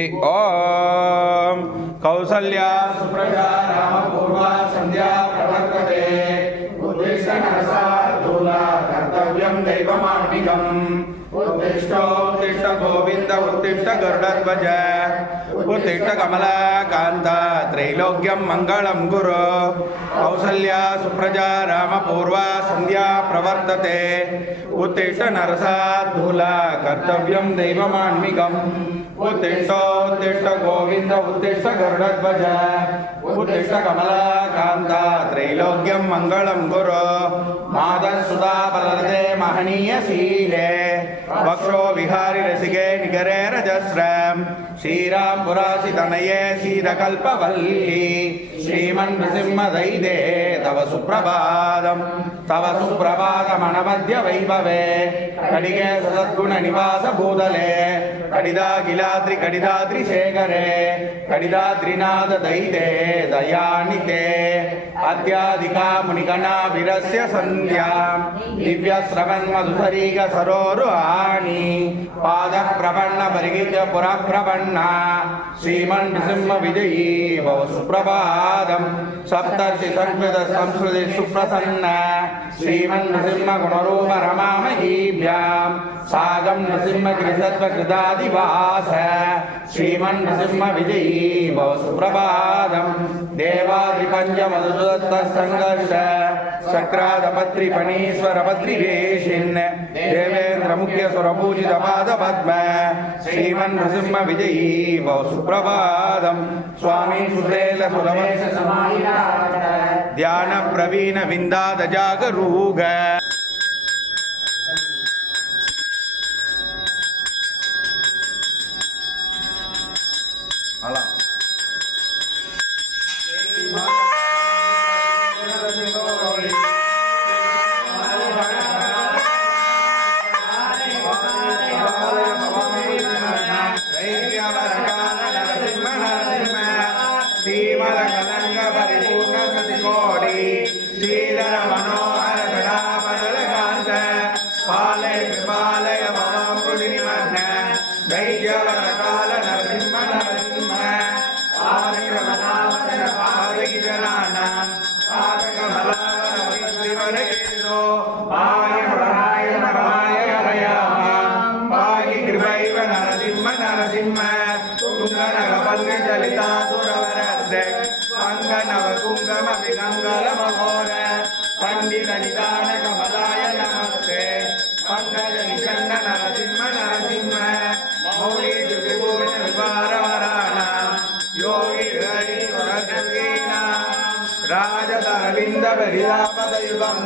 ఓం. కౌసల్య. సుప్రజా రామ పూర్వ సంధ్యా ప్రవర్తతే ఉద్దిష్ట నరసార్థూల కర్తవ్యం దైవమాన్నికం ఉత్తిష్ట గోవింద ఉత్తిష్ట గరుడధ్వజ ఉత్తిష్ట కమలాకాంత త్రైలోక్యం మంగళం గురు. కౌసల్య సుప్రజా రామ పూర్వ సంధ్యా ప్రవర్తతే. ఉత్తిష్ట నరసాధూల కర్తవ్యం దైవమాన్మికం. ఉత్తిష్టోత్తిష్ట గోవింద ఉత్తిష్ట గరుడధ్వజ ఉత్తిష్ట కమలాకాంత త్రైలోక్యం మంగళం గురు మాదసుదా బలదే మహనీయ శీలే వక్షో విహారి రసికే నిగరే రజస్రం శ్రీరామ్ పురాసి తనయే శ్రీమన్ నృసింహ తవ సుప్రభాదం తవ సుప్రభాతమనమధ్య వైభవే కడిగే సద్గుణ నివాస భూదలే కడిదాగిలాద్రి కడిదాద్రి శేఖరే కడిదాద్రినాథ దైదే దయానితే అత్యాధికా మునిగణా విరస్య సంధ్యా దివ్య శ్రవన్ మధుసరీగ సరోరు ఆని పాద ప్రపన్న పరిగి పుర ప్రపన్న శ్రీమన్ నృసింహ విజయీ భవ సుప్రభాతం సప్తర్షి సంస్కృత సంస్కృతి సుప్రసన్న శ్రీమన్ నృసింహ గుణరూప రమామహీభ్యాం సాగం నృసింహ గిరిసత్వ కృతాదివాస శ్రీమన్ నృసింహ విజయీ భవ సుప్రభాతం దేవాది పంచ మధుదత్త సంఘర్ష చక్రాధపత్రి ఫణీశ్వర పత్రి వేషిన్ దేవేంద్ర ముఖ్య సురపూజిత పాద పద్మ శ్రీమన్ నృసింహ విజయీ భవ సుప్రభాతం స్వామి సుశేల సురవేశ ధ్యాన ప్రవీణ విందాద జాగరూగ ధైర్యవర నరసింహ నరసింహ ఆదికమనావతర పాదగిజనాన పాదకమలావరకేదో పాయ పరాయ పరాయ హరయామ పాయి కృపైవ నరసింహ నరసింహ కుంగనగపంగ పంగనవ కుంగమ విగంగల మహోర పండిత నిదాన కమలాయ నమ ராஜதரவிந்த பரிதாபதயுகம்